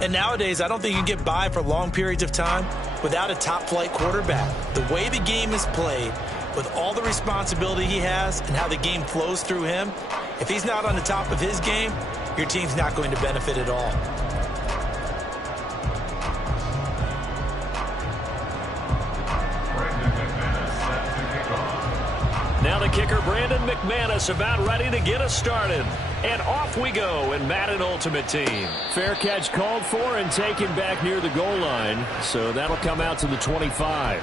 And nowadays, I don't think you can get by for long periods of time without a top-flight quarterback. The way the game is played, with all the responsibility he has and how the game flows through him, if he's not on the top of his game, your team's not going to benefit at all. Now the kicker, Brandon McManus, about ready to get us started. And off we go in Madden Ultimate Team. Fair catch called for and taken back near the goal line. So that'll come out to the 25.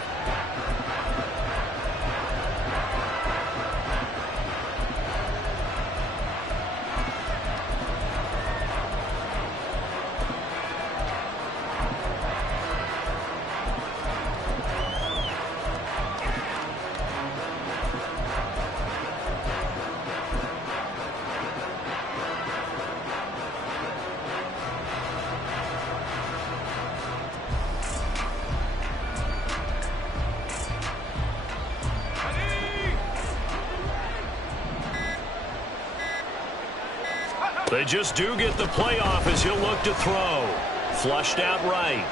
They just do get the playoff as he'll look to throw. Flushed out right.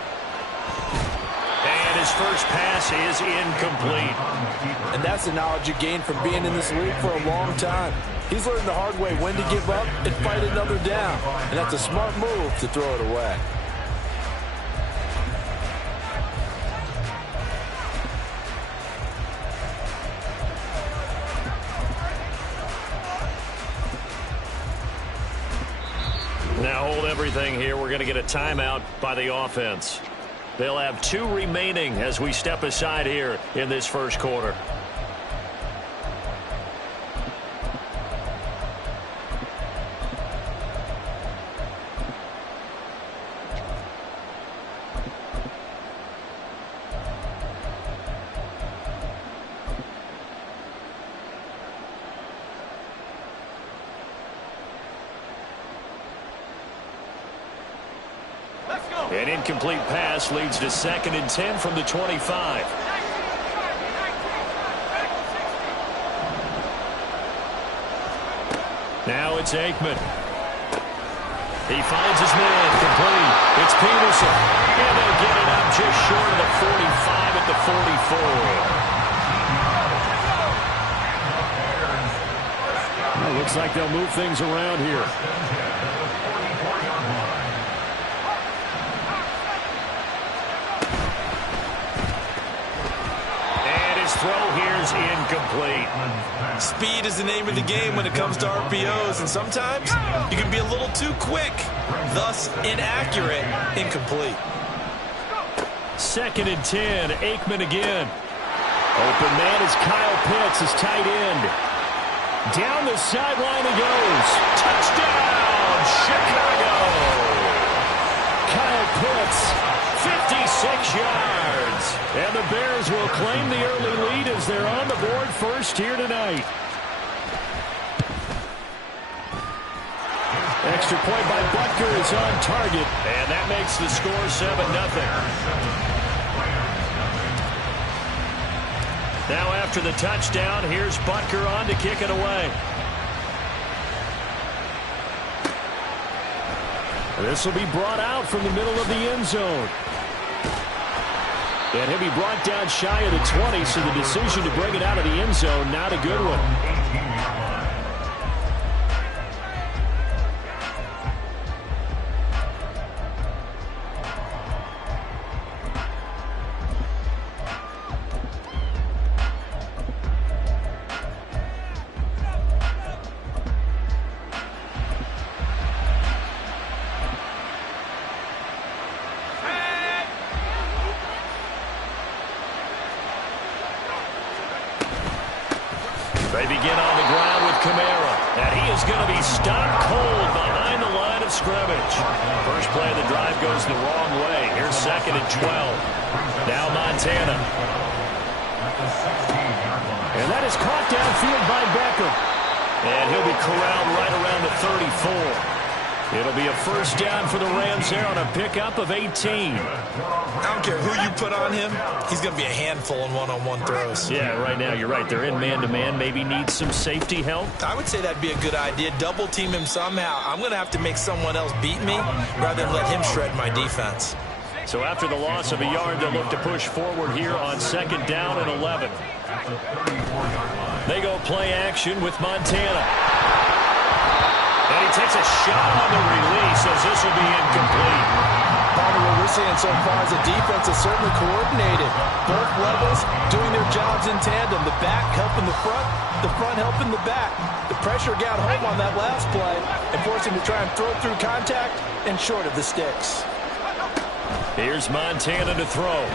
And his first pass is incomplete. And that's the knowledge you gain from being in this league for a long time. He's learned the hard way when to give up and fight another down. And that's a smart move to throw it away. Now hold everything here. We're going to get a timeout by the offense. They'll have 2 remaining as we step aside here in this first quarter. An incomplete pass leads to 2nd and 10 from the 25. Now it's Aikman. He finds his man complete. It's Peterson. And they'll get it up just short of the 45 at the 44. Well, looks like they'll move things around here. Throw here's incomplete. Speed is the name of the game when it comes to RPOs, and sometimes you can be a little too quick, thus inaccurate, incomplete. 2nd and 10, Aikman again. Open man is Kyle Pitts, his tight end. Down the sideline he goes. Touchdown, Chicago. Kyle Pitts, 56 yards. And the Bears will claim the early lead as they're on the board first here tonight. Extra point by Butker is on target. And that makes the score 7-0. Now after the touchdown, here's Butker on to kick it away. This will be brought out from the middle of the end zone. And he'll be brought down shy of the 20, so the decision to bring it out of the end zone, not a good one. They begin on the ground with Kamara, and he is going to be stopped cold behind the line of scrimmage. First play of the drive goes the wrong way. Here's 2nd and 12. Now Montana. And that is caught downfield by Beckham. And he'll be corralled right around the 34. It'll be a first down for the Rams there on a pickup of 18. I don't care who you put on him. He's going to be a handful in one-on-one throws. Yeah, right now you're right. They're in man-to-man. Maybe need some safety help. I would say that'd be a good idea. Double team him somehow. I'm going to have to make someone else beat me rather than let him shred my defense. So after the loss of a yard, they'll look to push forward here on second down and 11. They go play action with Montana. And he takes a shot on the release as this will be incomplete. Part of what we're seeing so far is the defense is certainly coordinated. Both levels doing their jobs in tandem. The back helping the front helping the back. The pressure got home on that last play and forced him to try and throw through contact and short of the sticks. Here's Montana to throw.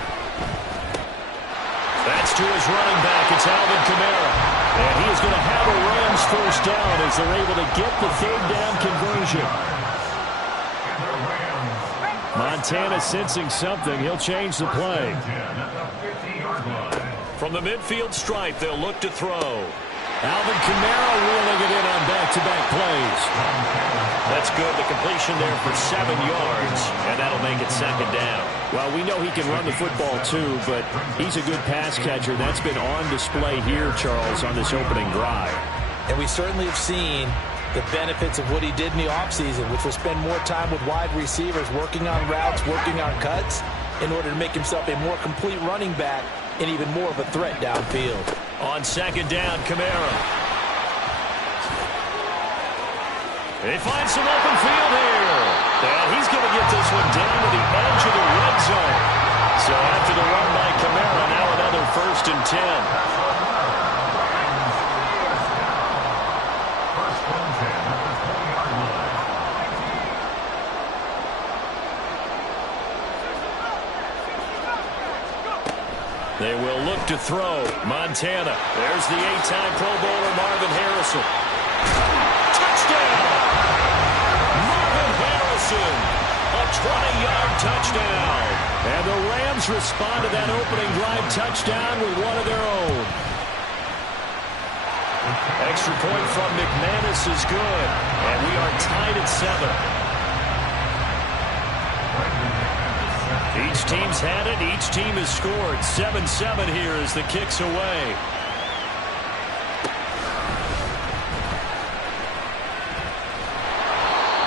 That's to his running back. It's Alvin Kamara. And he is going to have a Rams first down as they're able to get the third down conversion. Montana sensing something. He'll change the play. From the midfield stripe, they'll look to throw. Alvin Kamara reeling it in on back-to-back plays. That's good. The completion there for 7 yards, and that'll make it second down. Well, we know he can run the football too, but he's a good pass catcher. That's been on display here, Charles, on this opening drive. And we certainly have seen the benefits of what he did in the offseason, which was spend more time with wide receivers, working on routes, working on cuts, in order to make himself a more complete running back and even more of a threat downfield. On second down, Kamara. They find some open field here. And he's going to get this one down to the edge of the red zone. So after the run by Kamara, now another 1st and 10. They will look to throw. Montana. There's the 8-time Pro Bowler Marvin Harrison. Touchdown! Marvin Harrison. A 20-yard touchdown. And the Rams respond to that opening drive touchdown with one of their own. Extra point from McManus is good. And we are tied at 7. Each team's had it. Each team has scored. 7-7 here as the kick's away.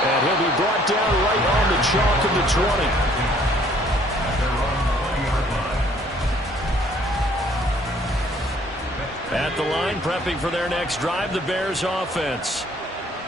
And he'll be brought down right on the chalk of the 20. At the line, prepping for their next drive, the Bears offense.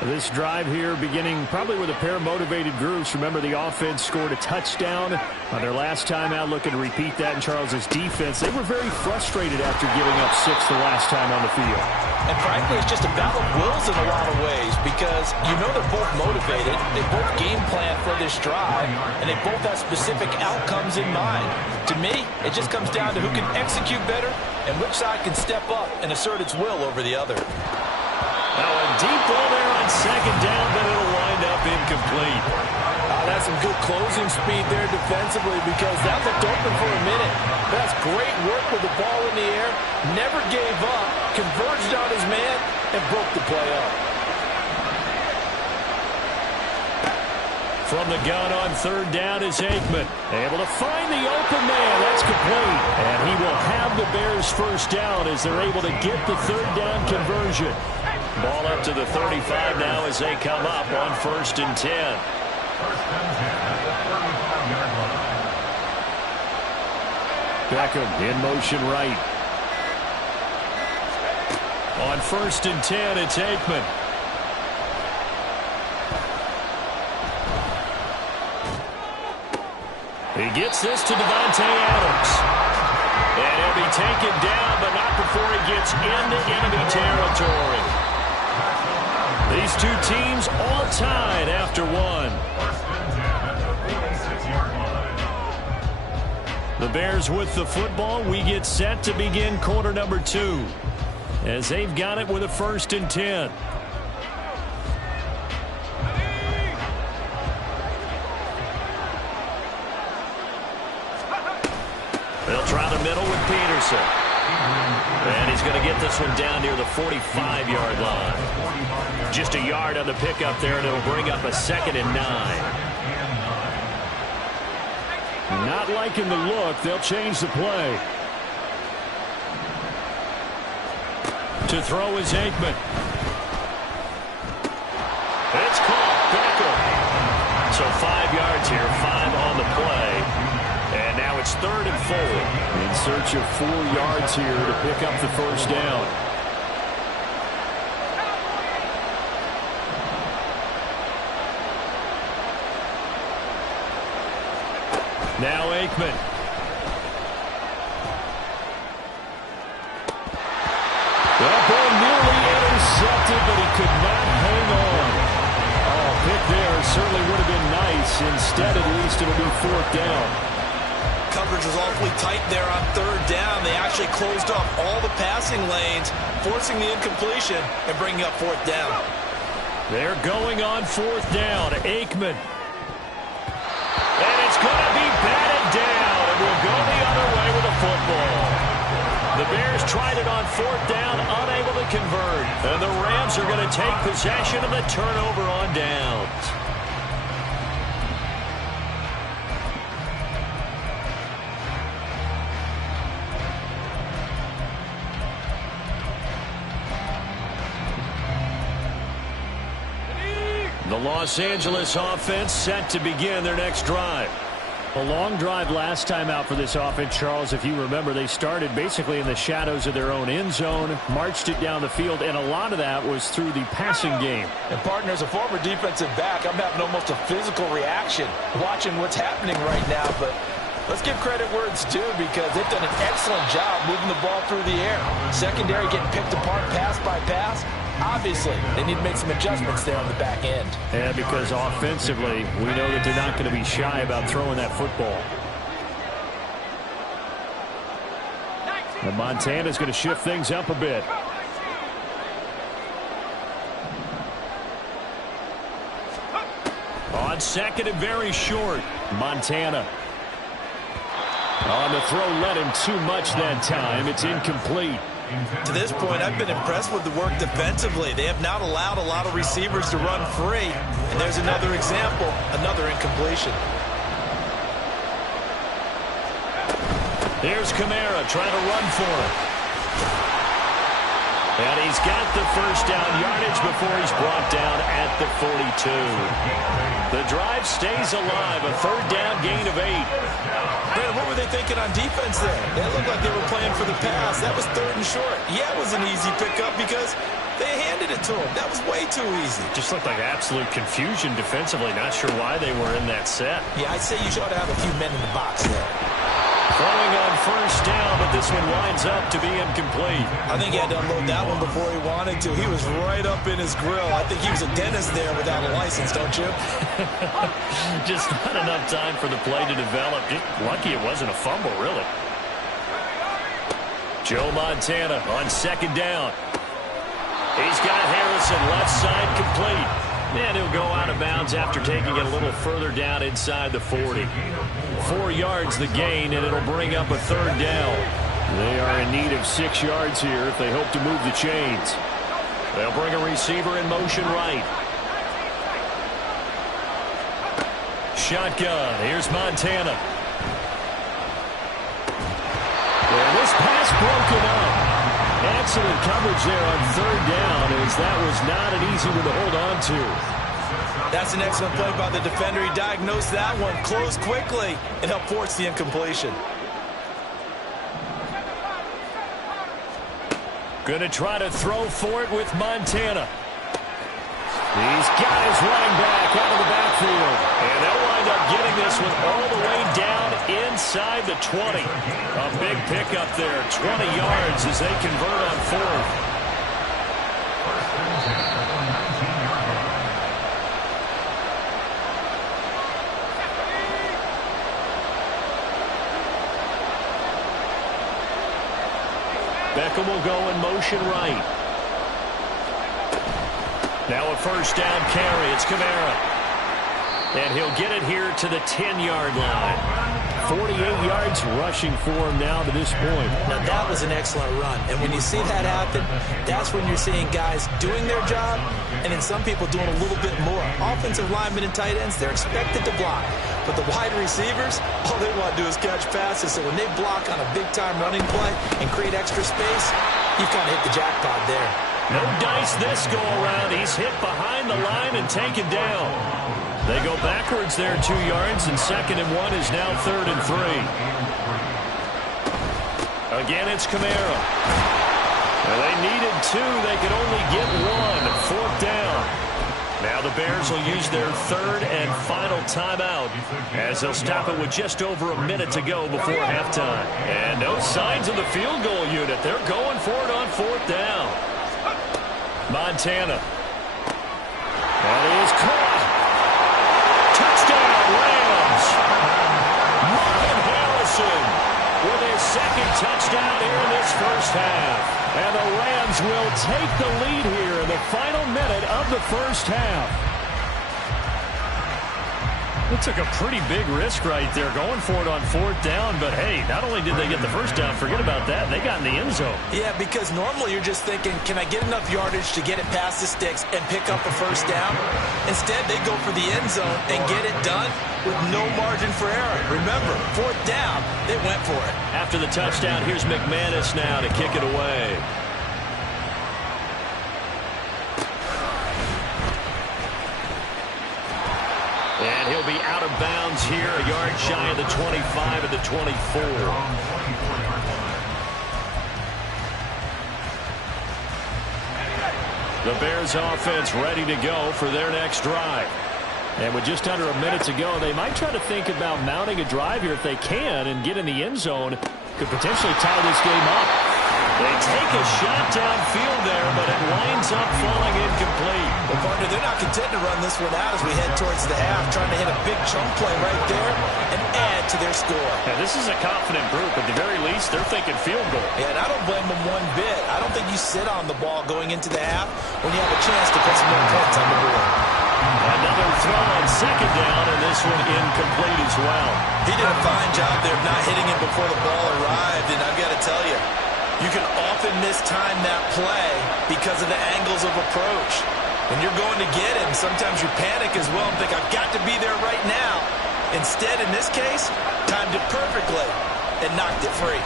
This drive here beginning probably with a pair of motivated groups. Remember, the offense scored a touchdown on their last time out. Looking to repeat that in Charles's defense. They were very frustrated after giving up 6 the last time on the field. And frankly, it's just a battle of wills in a lot of ways because you know they're both motivated. They both game plan for this drive, and they both have specific outcomes in mind. To me, it just comes down to who can execute better and which side can step up and assert its will over the other. Now a deep ball there on second down, but it'll wind up incomplete. That's some good closing speed there defensively because that looked open for a minute. That's great work with the ball in the air. Never gave up, converged on his man, and broke the play up. From the gun on third down is Aikman. Able to find the open man. That's complete. And he will have the Bears first down as they're able to get the third down conversion. Ball up to the 35 now as they come up on 1st and 10. Beckham in motion right. On 1st and 10, it's Aikman. He gets this to Devontae Adams. And he'll be taken down, but not before he gets into enemy territory. These two teams all tied after one. The Bears with the football. We get set to begin quarter number 2 as they've got it with a 1st and 10. They'll try the middle with Peterson. And he's going to get this one down near the 45-yard line. Just a yard on the pickup there, and it'll bring up a 2nd and 9. Not liking the look. They'll change the play. To throw is Aikman. It's caught. Beckham. So 5 yards here, 5 on the play. And now it's 3rd and 4. In search of 4 yards here to pick up the first down. Now Aikman. That ball nearly intercepted, but he could not hang on. Oh, pick there certainly would have been nice. Instead, at least it'll be 4th down. Coverage was awfully tight there on 3rd down. They actually closed off all the passing lanes, forcing the incompletion and bringing up 4th down. They're going on 4th down. Aikman. And it's going to be batted down, and we'll go the other way with a football. The Bears tried it on 4th down, unable to convert. And the Rams are going to take possession of the turnover on downs. The Los Angeles offense set to begin their next drive. A long drive last time out for this offense, Charles. If you remember, they started basically in the shadows of their own end zone, marched it down the field, and a lot of that was through the passing game. And partner, as a former defensive back, I'm having almost a physical reaction watching what's happening right now. But let's give credit where it's due, because they've done an excellent job moving the ball through the air. Secondary getting picked apart pass by pass. Obviously, they need to make some adjustments there on the back end. Yeah, because offensively, we know that they're not going to be shy about throwing that football. And Montana's going to shift things up a bit. On 2nd and very short, Montana. On the throw, led him too much that time. It's incomplete. To this point, I've been impressed with the work defensively. They have not allowed a lot of receivers to run free. And there's another example, another incompletion. Here's Kamara trying to run for it. And he's got the first down yardage before he's brought down at the 42. The drive stays alive, a 3rd down gain of 8. Brandon, what were they thinking on defense there? They looked like they were playing for the pass. That was 3rd and short. Yeah, it was an easy pickup because they handed it to him. That was way too easy. Just looked like absolute confusion defensively. Not sure why they were in that set. Yeah, I'd say you should have a few men in the box there. Throwing on 1st down, but this one winds up to be incomplete. I think he had to unload that one before he wanted to. He was right up in his grill. I think he was a dentist there without a license, don't you? Just not enough time for the play to develop. Just lucky it wasn't a fumble, really. Joe Montana on 2nd down. He's got Harrison left side complete. And he'll go out of bounds after taking it a little further down inside the 40. 4 yards the gain, and it'll bring up a 3rd down. They are in need of 6 yards here if they hope to move the chains. They'll bring a receiver in motion right. Shotgun. Here's Montana. And this pass broken up. Excellent coverage there on 3rd down, as that was not an easy one to hold on to. That's an excellent play by the defender. He diagnosed that one, closed quickly, and helped force the incompletion. Going to try to throw for it with Montana. He's got his running back out of the backfield. And they'll wind up getting this one all the way down inside the 20. A big pickup there, 20 yards as they convert on 4th. Beckham will go in motion right. Now a 1st down carry. It's Kamara. And he'll get it here to the 10-yard line. 48 yards rushing for him now to this point. Now, that was an excellent run. And when you see that happen, that's when you're seeing guys doing their job and then some people doing a little bit more. Offensive linemen and tight ends, they're expected to block. But the wide receivers, all they want to do is catch passes. So when they block on a big-time running play and create extra space, you've kind of hit the jackpot there. No dice this go-around. He's hit behind the line and taken down. They go backwards there 2 yards, and 2nd and 1 is now 3rd and 3. Again, it's Kamara. Well, they needed 2. They could only get 1. 4th down. Now the Bears will use their 3rd and final timeout as they'll stop it with just over a minute to go before halftime. And no signs of the field goal unit. They're going for it on 4th down. Montana. That is caught. Touchdown, Rams. Marvin Harrison with his 2nd touchdown here in this first half. And the Rams will take the lead here in the final minute of the first half. It took a pretty big risk right there going for it on 4th down. But, hey, not only did they get the first down, forget about that, they got in the end zone. Yeah, because normally you're just thinking, can I get enough yardage to get it past the sticks and pick up a first down? Instead, they go for the end zone and get it done with no margin for error. Remember, 4th down, they went for it. After the touchdown, here's McManus now to kick it away. And he'll be out of bounds here, a yard shy of the 25 at the 24. The Bears offense ready to go for their next drive. And with just under a minute to go, they might try to think about mounting a drive here if they can and get in the end zone. Could potentially tie this game up. They take a shot downfield there, but it winds up falling incomplete. Well, partner, they're not content to run this one out as we head towards the half, trying to hit a big chunk play right there and add to their score. Now, this is a confident group. At the very least, they're thinking field goal. Yeah, and I don't blame them one bit. I don't think you sit on the ball going into the half when you have a chance to put some more points on the board. Another throw on 2nd down, and this one incomplete as well. He did a fine job there of not hitting it before the ball arrived, and I've got to tell you, you can often mistime that play because of the angles of approach. When you're going to get it, and sometimes you panic as well and think, I've got to be there right now. Instead, in this case, timed it perfectly and knocked it free.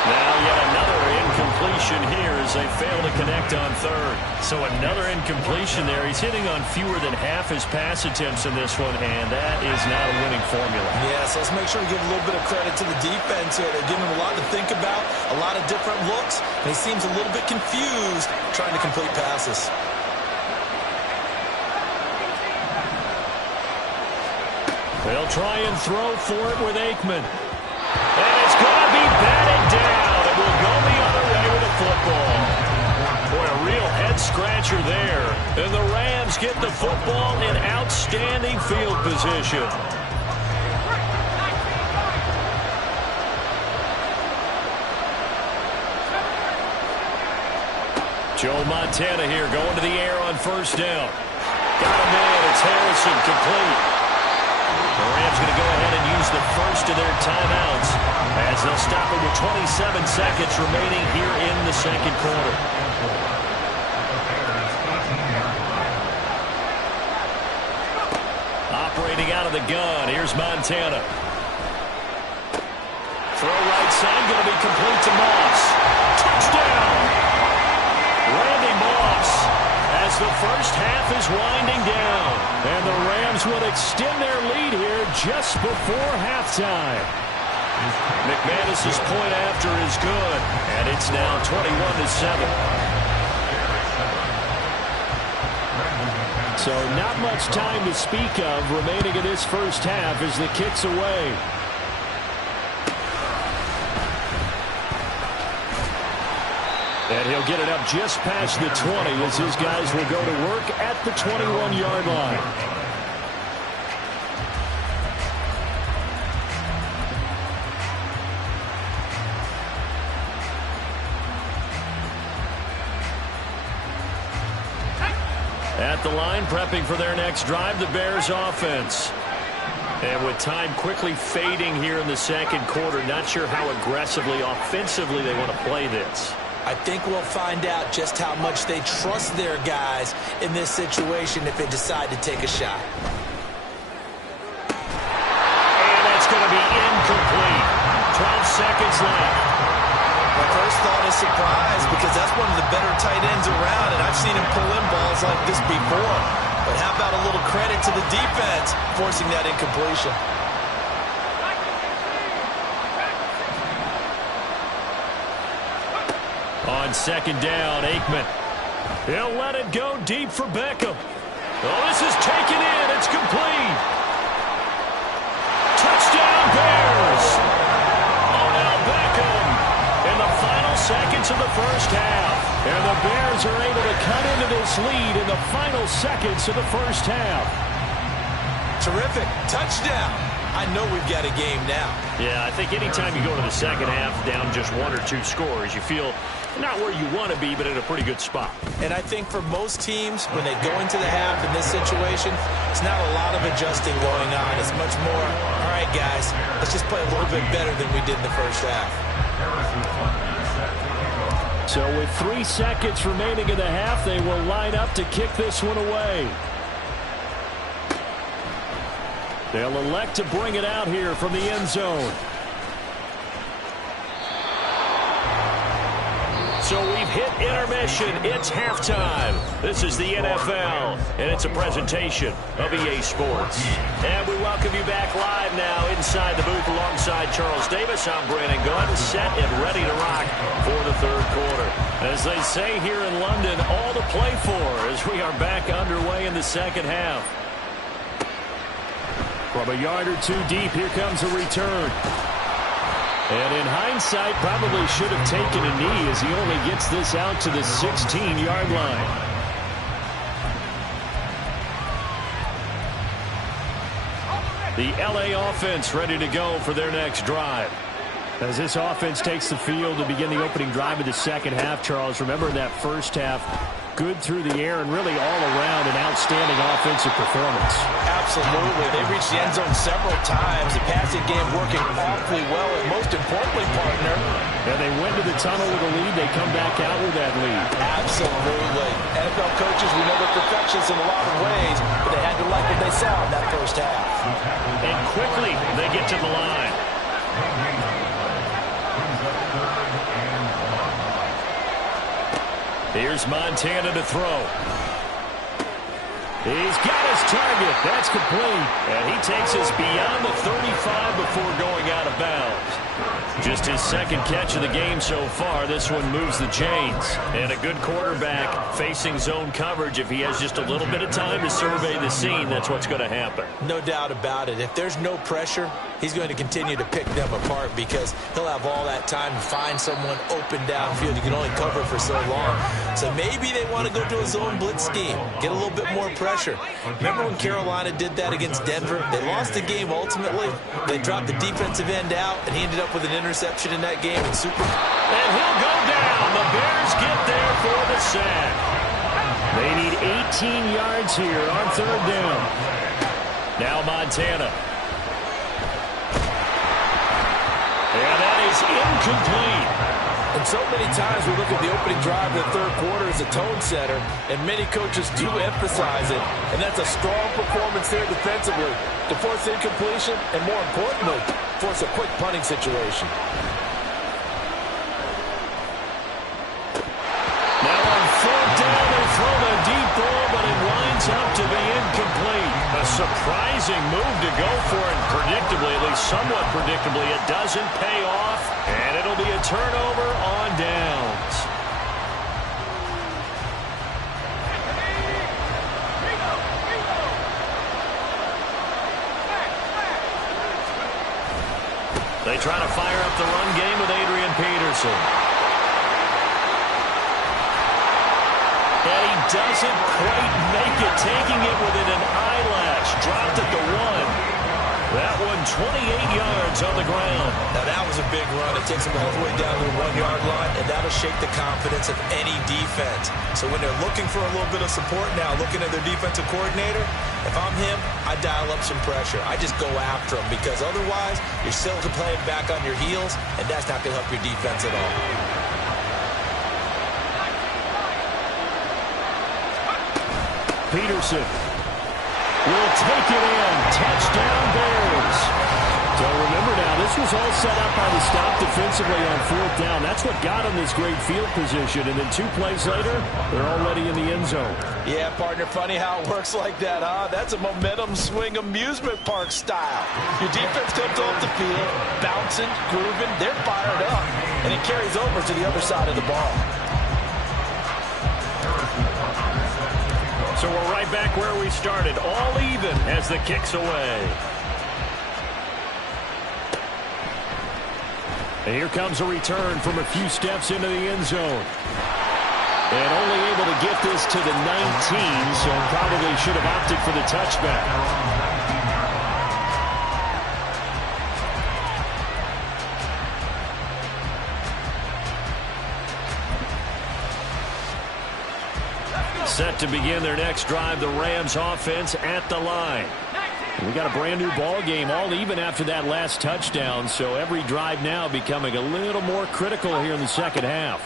Now yet another incompletion here as they fail to connect on 3rd. So another incompletion there. He's hitting on fewer than half his pass attempts in this one, and that is not a winning formula. Yes, let's make sure we give a little bit of credit to the defense here. They're giving him a lot to think about, a lot of different looks, and he seems a little bit confused trying to complete passes. They'll try and throw for it with Aikman. And it's going to be batted down. It will go the other way with the football. Boy, a real head-scratcher there. And the Rams get the football in outstanding field position. Joe Montana here going to the air on 1st down. Got him in. It's Harrison complete. The Rams going to go ahead and use the first of their timeouts as they'll stop it with 27 seconds remaining here in the 2nd quarter. Operating out of the gun, here's Montana. Throw right side, going to be complete to Moss. Touchdown! Randy Moss, as the first half is winding down. And the Rams will extend their lead here just before halftime. McManus's point after is good, and it's now 21-7. So not much time to speak of remaining in this first half as the kick's away. And he'll get it up just past the 20 as his guys will go to work at the 21-yard line. At At the line, prepping for their next drive, the Bears offense. And with time quickly fading here in the second quarter, not sure how aggressively, offensively they want to play this. I think we'll find out just how much they trust their guys in this situation if they decide to take a shot. And that's going to be incomplete. 12 seconds left. My first thought is surprise because that's one of the better tight ends around, and I've seen him pull in balls like this before. But how about a little credit to the defense forcing that incompletion? On second down, Aikman. He'll let it go deep for Beckham. Oh, this is taken in. It's complete. Touchdown, Bears. Odell Beckham in the final seconds of the first half. And the Bears are able to cut into this lead in the final seconds of the first half. Terrific. Touchdown. I know we've got a game now. Yeah, I think anytime you go to the second half down just 1 or 2 scores, you feel not where you want to be, but in a pretty good spot. And I think for most teams, when they go into the half in this situation, it's not a lot of adjusting going on. It's much more, all right, guys, let's just play a little bit better than we did in the first half. So with 3 seconds remaining in the half, they will line up to kick this one away. They'll elect to bring it out here from the end zone. So we've hit intermission. It's halftime. This is the NFL, and it's a presentation of EA Sports. And we welcome you back live now inside the booth alongside Charles Davis. I'm Brandon Gunn, set and ready to rock for the third quarter. As they say here in London, all to play for as we are back underway in the second half. From a yard or 2 deep, here comes a return. And in hindsight, probably should have taken a knee as he only gets this out to the 16-yard line. The LA offense ready to go for their next drive. As this offense takes the field to begin the opening drive of the second half, Charles, remember in that first half, good through the air and really all around an outstanding offensive performance. Absolutely. They reached the end zone several times. The passing game working awfully well, and most importantly, partner. And they went to the tunnel with a lead. They come back out with that lead. Absolutely. NFL coaches, we know they're perfectionists in a lot of ways, but they had to like what they saw in that first half. And quickly, they get to the line. Here's Montana to throw. He's got his target. That's complete. And he takes us beyond the 35 before going out of bounds. Just his second catch of the game so far. This one moves the chains. And a good quarterback facing zone coverage. If he has just a little bit of time to survey the scene, that's what's going to happen. No doubt about it. If there's no pressure, he's going to continue to pick them apart because he'll have all that time to find someone open downfield. You can only cover for so long. So maybe they want to go to a zone blitz scheme, get a little bit more pressure. Remember when Carolina did that against Denver? They lost the game ultimately. They dropped the defensive end out, and he ended up with an interception in that game. And he'll go down. The Bears get there for the sack. They need 18 yards here on third down. Now Montana. And that is incomplete. And so many times we look at the opening drive of the third quarter as a tone setter, and many coaches do emphasize it. And that's a strong performance there defensively to force incompletion and, more importantly, force a quick punting situation. Now on fourth down, they throw the deep ball, but it winds up to be incomplete. A surprising move to go for it, predictably, at least somewhat predictably. It doesn't pay off, and it'll be a turnover on downs. They try to fire up the run game with Adrian Peterson. And he doesn't quite make it, taking it within an eyelash. Dropped at the 1. That one 28 yards on the ground. Now, that was a big run. It takes them all the way down to the 1-yard line, and that'll shake the confidence of any defense. So when they're looking for a little bit of support now, looking at their defensive coordinator, if I'm him, I dial up some pressure. I just go after him because otherwise you're still playing back on your heels, and that's not going to help your defense at all. Peterson will take it in. Touchdown, Bears. So remember now, this was all set up by the stop defensively on 4th down. That's what got them this great field position. And then 2 plays later, they're already in the end zone. Yeah, partner, funny how it works like that, huh? That's a momentum swing amusement park style. Your defense comes off the field, bouncing, grooving, they're fired up, and it carries over to the other side of the ball. So we're right back where we started, all even as the kick's away. And here comes a return from a few steps into the end zone. And only able to get this to the 19, so probably should have opted for the touchback. Set to begin their next drive, the Rams offense at the line. We got a brand new ball game, all even after that last touchdown, so every drive now becoming a little more critical here in the second half.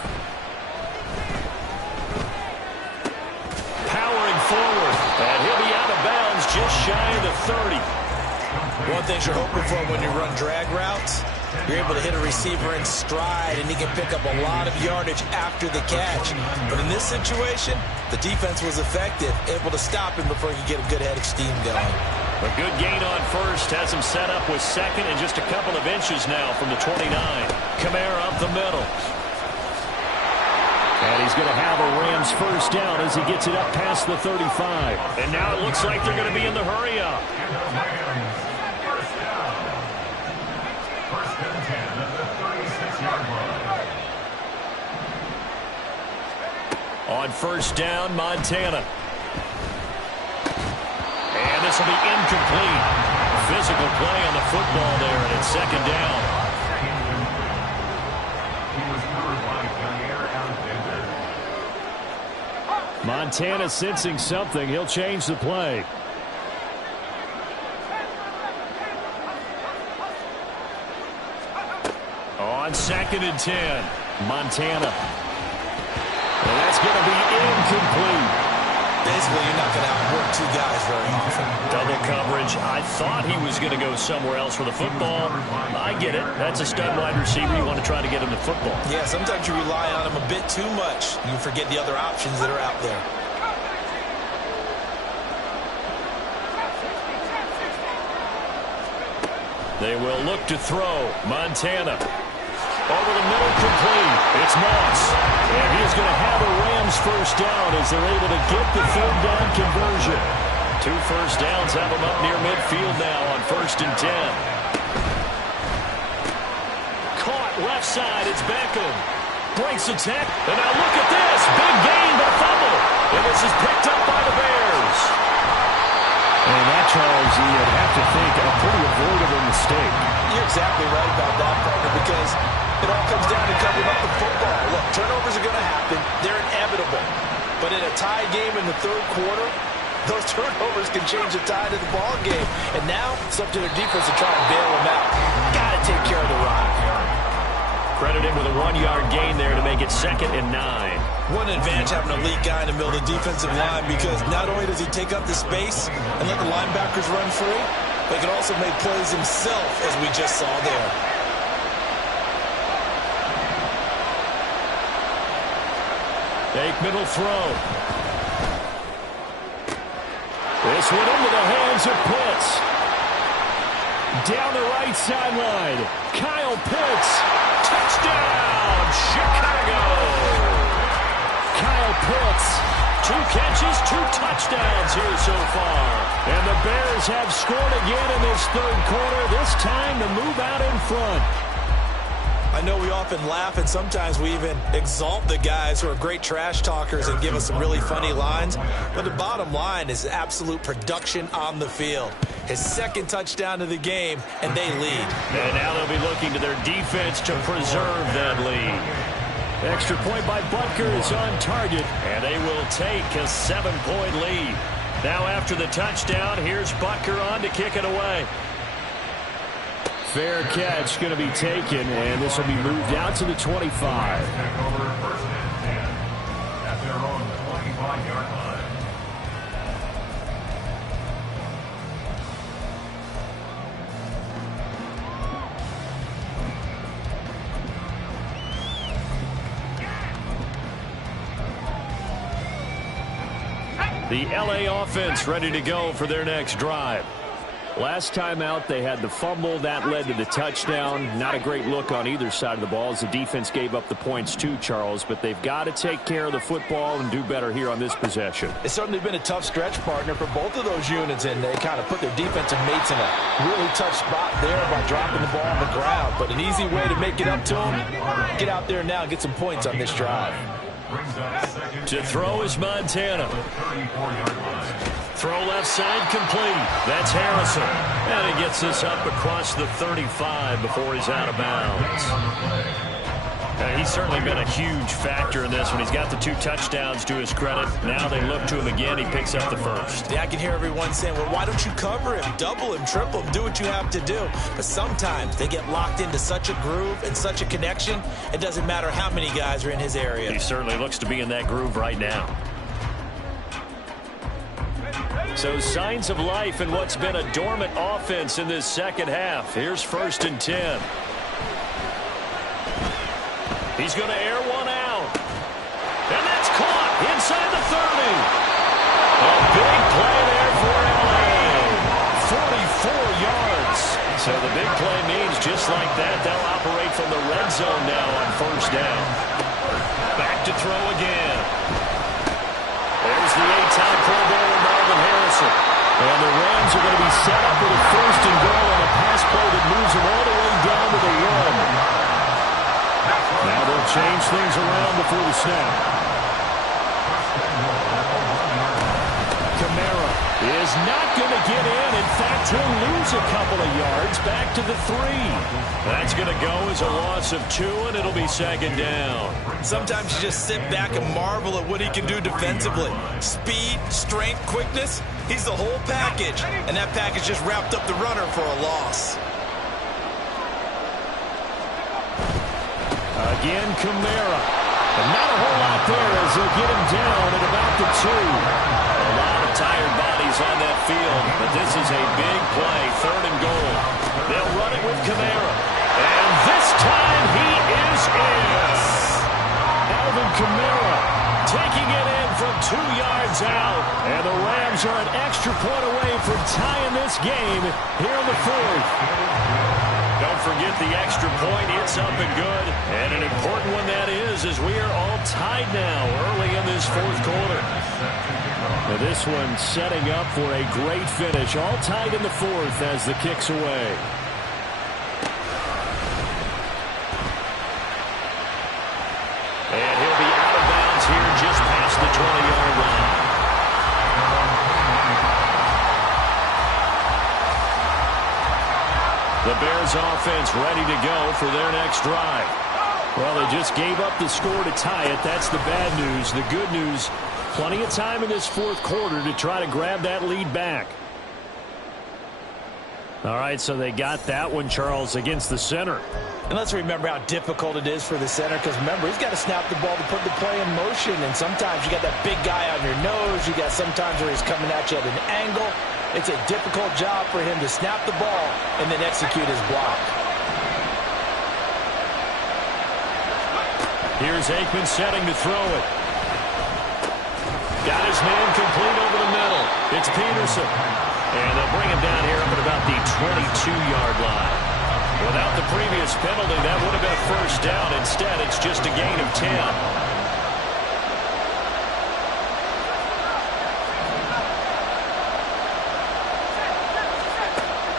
Powering forward, and he'll be out of bounds just shy of the 30. One thing you're hoping for when you run drag routes, you're able to hit a receiver in stride, and he can pick up a lot of yardage after the catch. But in this situation, the defense was effective, able to stop him before he could get a good head of steam going. A good gain on first has him set up with second and just a couple of inches now from the 29. Kamara up the middle. And he's going to have a Rams first down as he gets it up past the 35. And now it looks like they're going to be in the hurry up. On first down, Montana. And this will be incomplete. Physical play on the football there, and it's second down. Montana sensing something. He'll change the play. On 2nd and 10, Montana. And that's going to be incomplete. Basically, you're not going to outwork 2 guys very often. Double coverage. I thought he was going to go somewhere else for the football. I get it. That's a stud wide receiver. You want to try to get him the football. Yeah, sometimes you rely on him a bit too much. You forget the other options that are out there. They will look to throw. Montana. Over the middle, complete. It's Moss. And he is going to have a Rams first down as they're able to get the 3rd down conversion. 2 first downs have them up near midfield now on 1st and 10. Caught left side. It's Beckham. Breaks the tech. And now look at this. Big gain, but fumble. And this is picked up by the Bears. And that, Charles, you'd have to think a pretty avoidable mistake. You're exactly right about that, partner, because it all comes down to covering up the football. Look, turnovers are going to happen. They're inevitable. But in a tie game in the 3rd quarter, those turnovers can change the tide of the ball game. And now it's up to their defense to try and bail them out. Got to take care of the rock. Credit him with a 1-yard gain there to make it 2nd and 9. What an advantage having an elite guy in the middle of the defensive line, because not only does he take up the space and let the linebackers run free, but he can also make plays himself, as we just saw there. Fake middle throw. This one into the hands of Pitts. Down the right sideline. Kyle Pitts. Touchdown, Chicago. Kyle Pitts. 2 catches, 2 touchdowns here so far. And the Bears have scored again in this 3rd quarter, this time to move out in front. I know we often laugh and sometimes we even exalt the guys who are great trash talkers and give us some really funny lines. But the bottom line is absolute production on the field. His second touchdown of the game, and they lead. And now they'll be looking to their defense to preserve that lead. Extra point by Butker is on target, and they will take a 7-point lead. Now after the touchdown, here's Butker on to kick it away. Fair catch going to be taken, and this will be moved out to the 25. The LA offense ready to go for their next drive. Last time out, they had the fumble. That led to the touchdown. Not a great look on either side of the ball as the defense gave up the points too, Charles. But they've got to take care of the football and do better here on this possession. It's certainly been a tough stretch, partner, for both of those units, and they kind of put their defensive mates in a really tough spot there by dropping the ball on the ground. But an easy way to make it up to them, get out there now and get some points on this drive. To throw is Montana. Throw left side complete. That's Harrison. And he gets this up across the 35 before he's out of bounds. He's certainly been a huge factor in this one. He's got the 2 touchdowns to his credit. Now they look to him again. He picks up the first. Yeah, I can hear everyone saying, well, why don't you cover him, double him, triple him, do what you have to do. But sometimes they get locked into such a groove and such a connection, it doesn't matter how many guys are in his area. He certainly looks to be in that groove right now. So signs of life in what's been a dormant offense in this second half. Here's 1st and 10. He's going to air one out. And that's caught inside the 30. A big play there for LA. 44 yards. So the big play means just like that, they'll operate from the red zone now on 1st down. Back to throw again. There's the 8-time Pro Bowler Marvin Harrison. And the Rams are going to be set up with a 1st and goal on a pass play that moves them all the way down to the 1. Now they'll change things around before the snap. Kamara is not going to get in. In fact, he'll lose a couple of yards back to the 3. That's going to go as a loss of 2, and it'll be 2nd down. Sometimes you just sit back and marvel at what he can do defensively. Speed, strength, quickness, he's the whole package. And that package just wrapped up the runner for a loss. Again, Kamara. But not a whole lot there as they'll get him down at about the 2. A lot of tired bodies on that field, but this is a big play, 3rd and goal. They'll run it with Kamara. And this time he is in. Alvin Kamara taking it in from 2 yards out. And the Rams are an extra point away from tying this game here in the 4th. Don't forget the extra point. It's up and good. And an important one that is, as we are all tied now early in this 4th quarter. Now this one setting up for a great finish. All tied in the 4th as the kick's away. And he'll be out of bounds here just past the 20-yard line. The Bears offense ready to go for their next drive. Well, they just gave up the score to tie it. That's the bad news. The good news, plenty of time in this 4th quarter to try to grab that lead back. All right, so they got that one, Charles, against the center. And let's remember how difficult it is for the center, because remember, he's got to snap the ball to put the play in motion, and sometimes you got that big guy on your nose. You got sometimes where he's coming at you at an angle. It's a difficult job for him to snap the ball and then execute his block. Here's Aikman setting to throw it. Got his man complete over the middle. It's Peterson. And they'll bring him down here up at about the 22-yard line. Without the previous penalty, that would have been a 1st down. Instead, it's just a gain of 10.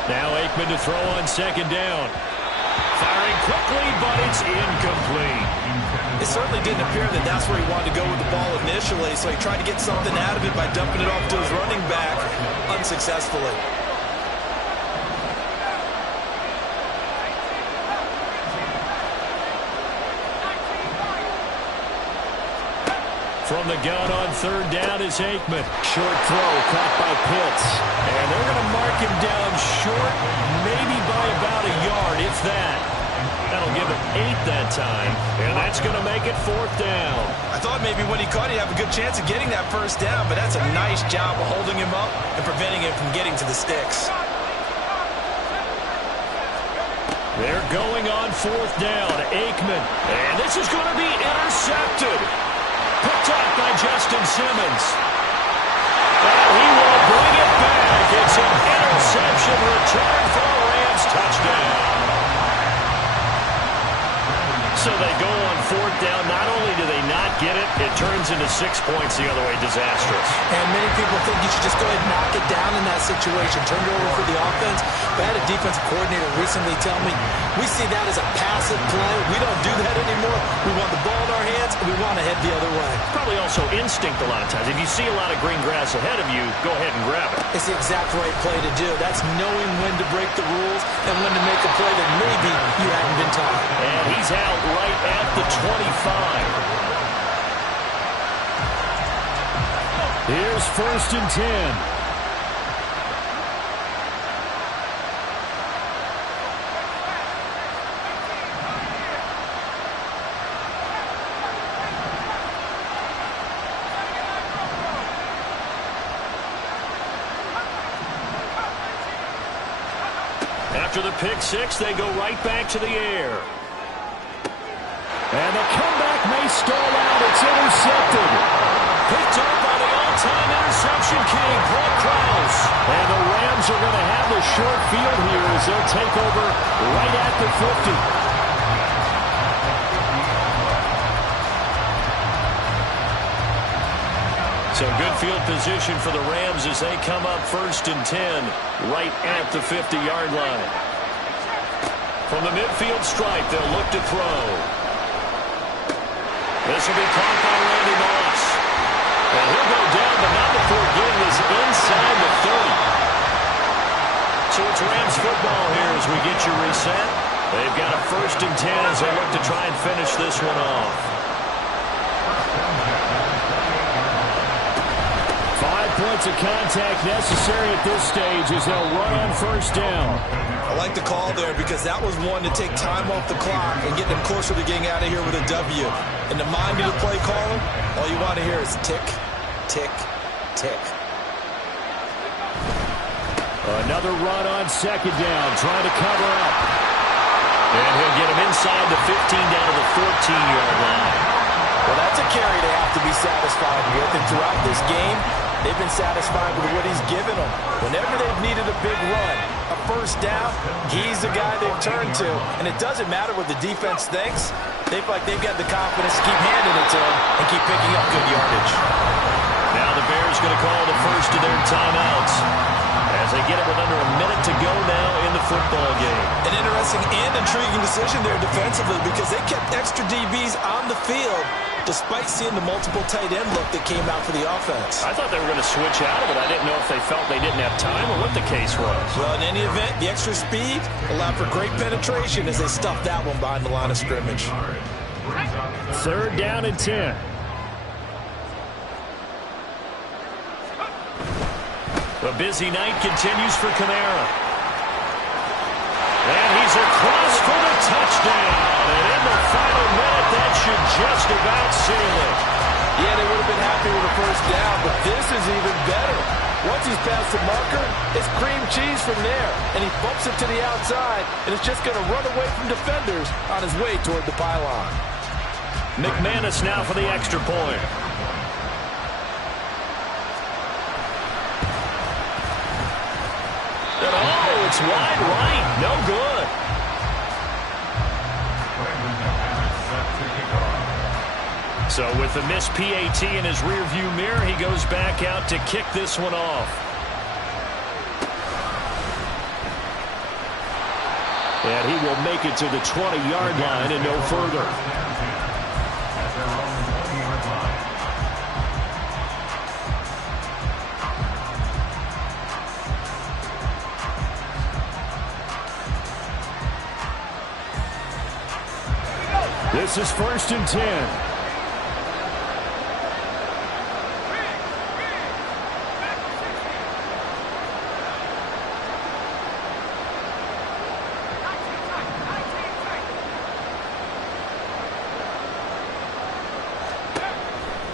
Now Aikman to throw on 2nd down. Firing quickly, but it's incomplete. It certainly didn't appear that that's where he wanted to go with the ball initially, so he tried to get something out of it by dumping it off to his running back unsuccessfully. From the gun on third down is Aikman. Short throw caught by Pitts. And they're going to mark him down short, maybe by about a yard, if that. That'll give him 8 that time, and that's going to make it fourth down. I thought maybe when he caught it, he'd have a good chance of getting that first down, but that's a nice job of holding him up and preventing him from getting to the sticks. They're going on fourth down. Aikman. And this is going to be intercepted. Picked up by Justin Simmons. And he will bring it back. It's an interception return for a Rams touchdown. So they go on fourth down. Not only do they not get it, it turns into 6 points the other way. Disastrous. And many people think you should just go ahead and knock it down in that situation. Turn it over for the offense. But I had a defensive coordinator recently tell me, we see that as a passive play. We don't do that anymore. We want the ball in our hands, and we want to head the other way. Probably also instinct a lot of times. If you see a lot of green grass ahead of you, go ahead and grab it. It's the exact right play to do. That's knowing when to break the rules and when to make a play that maybe you hadn't been taught. And he's out right at the 25. Here's first and 10. After the pick six, they go right back to the air. And the comeback may stall out. It's intercepted. Picked up by the all-time interception king, Burk. And the Rams are going to have the short field here as they'll take over right at the 50. So good field position for the Rams as they come up first and 10 right at the 50-yard line. From the midfield stripe, they'll look to throw. This will be caught by Randy Moss. And he'll go down, but not before getting this inside the 30. So it's Rams football here as we get you reset. They've got a first and 10 as they look to try and finish this one off. 5 points of contact necessary at this stage as they'll run on first down. I like the call there because that was one to take time off the clock and get them closer to getting out of here with a W. In the mind of the play caller, all you want to hear is tick, tick, tick. Another run on second down, trying to cover up. And he'll get him inside the 15 down to the 14-yard line. Well, that's a carry they have to be satisfied with. And throughout this game, they've been satisfied with what he's given them. Whenever they've needed a big run, a first down, he's the guy they've turned to. And it doesn't matter what the defense thinks. They feel like they've got the confidence to keep handing it to him and keep picking up good yardage. Now the Bears going to call the first of their timeouts as they get it with under a minute to go now in the football game. An interesting and intriguing decision there defensively because they kept extra DBs on the field despite seeing the multiple tight end look that came out for the offense. I thought they were going to switch out of it. I didn't know if they felt they didn't have time or what the case was. Well, in any event, the extra speed allowed for great penetration as they stuffed that one behind the line of scrimmage. Third down and 10. The busy night continues for Kamara. And he's across for the touchdown. And in the final minute, that should just about seal it. Yeah, they would have been happy with the first down, but this is even better. Once he's past the marker, it's cream cheese from there. And he bumps it to the outside, and it's just going to run away from defenders on his way toward the pylon. McManus now for the extra point. And oh, it's wide right. No good. So with the missed PAT in his rearview mirror, he goes back out to kick this one off. And he will make it to the 20-yard line and no further. This is 1st and 10.